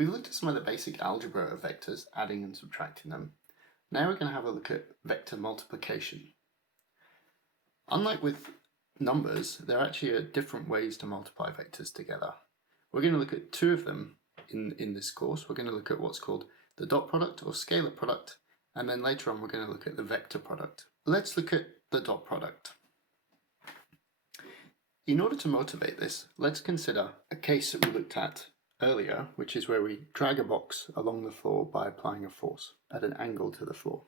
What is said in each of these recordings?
We've looked at some of the basic algebra of vectors, adding and subtracting them. Now we're going to have a look at vector multiplication. Unlike with numbers, there actually are different ways to multiply vectors together. We're going to look at two of them in this course. We're going to look at what's called the dot product or scalar product, and then later on we're going to look at the vector product. Let's look at the dot product. In order to motivate this, let's consider a case that we looked at earlier, which is where we drag a box along the floor by applying a force at an angle to the floor.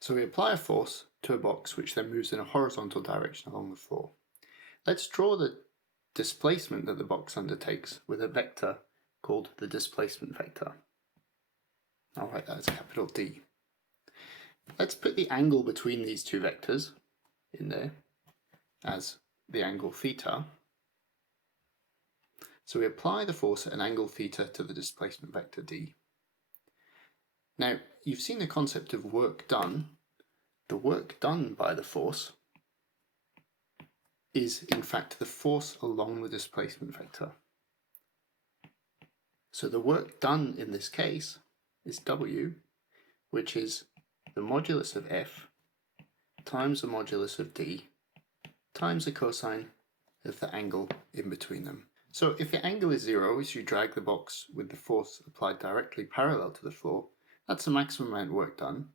So we apply a force to a box which then moves in a horizontal direction along the floor. Let's draw the displacement that the box undertakes with a vector called the displacement vector. I'll write that as capital D. Let's put the angle between these two vectors in there as the angle theta. So we apply the force at an angle theta to the displacement vector d. Now, you've seen the concept of work done. The work done by the force is in fact the force along the displacement vector. So the work done in this case is W, which is the modulus of F times the modulus of D times the cosine of the angle in between them. So if the angle is 0 as you drag the box with the force applied directly parallel to the floor, that's the maximum amount of work done.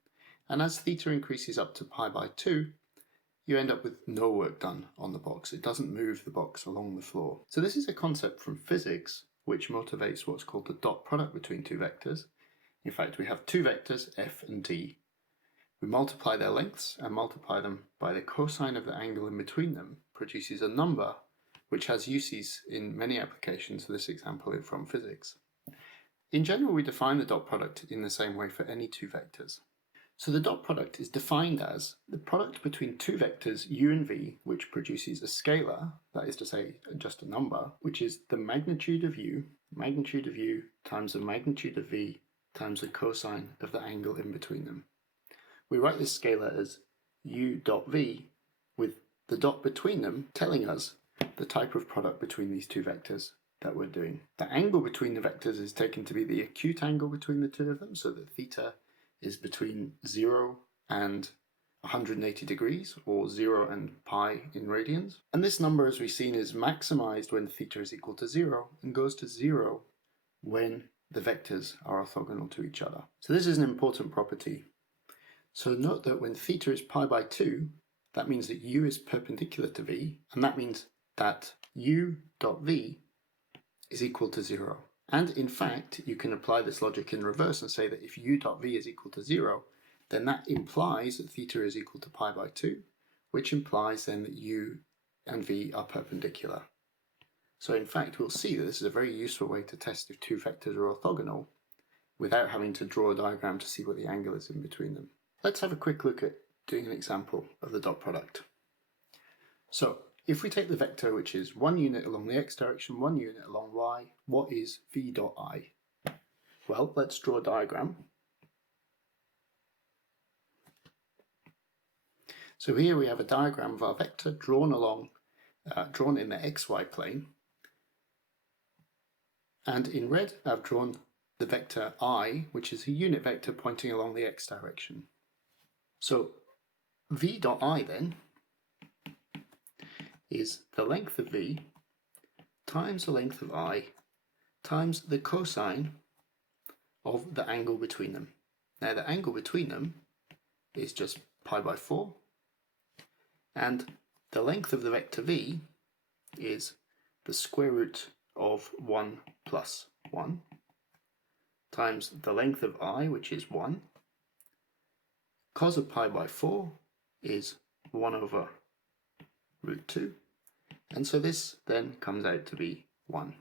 And as theta increases up to pi by 2, you end up with no work done on the box. It doesn't move the box along the floor. So this is a concept from physics which motivates what's called the dot product between two vectors. In fact, we have two vectors, f and d. We multiply their lengths and multiply them by the cosine of the angle in between them, produces a number which has uses in many applications, for this example from physics. In general, we define the dot product in the same way for any two vectors. So the dot product is defined as the product between two vectors u and v, which produces a scalar, that is to say just a number, which is the magnitude of u times the magnitude of v times the cosine of the angle in between them. We write this scalar as u dot v, with the dot between them telling us the type of product between these two vectors that we're doing. The angle between the vectors is taken to be the acute angle between the two of them, so that theta is between 0 and 180 degrees, or 0 and pi in radians. And this number, as we've seen, is maximized when theta is equal to 0 and goes to 0 when the vectors are orthogonal to each other. So this is an important property. So note that when theta is pi by 2, that means that u is perpendicular to v, and that means that u dot v is equal to 0. And in fact, you can apply this logic in reverse and say that if u dot v is equal to 0, then that implies that theta is equal to pi by 2, which implies then that u and v are perpendicular. So in fact, we'll see that this is a very useful way to test if two vectors are orthogonal without having to draw a diagram to see what the angle is in between them. Let's have a quick look at doing an example of the dot product. So if we take the vector which is 1 unit along the x direction, 1 unit along y, what is v dot I? Well, let's draw a diagram. So here we have a diagram of our vector drawn in the xy plane. And in red, I've drawn the vector I, which is a unit vector pointing along the x direction. So v dot I then is the length of v times the length of I times the cosine of the angle between them. Now the angle between them is just pi by 4, and the length of the vector v is the square root of 1 plus 1 times the length of I, which is 1. Cos of pi by 4 is 1 over root 2, and so this then comes out to be 1.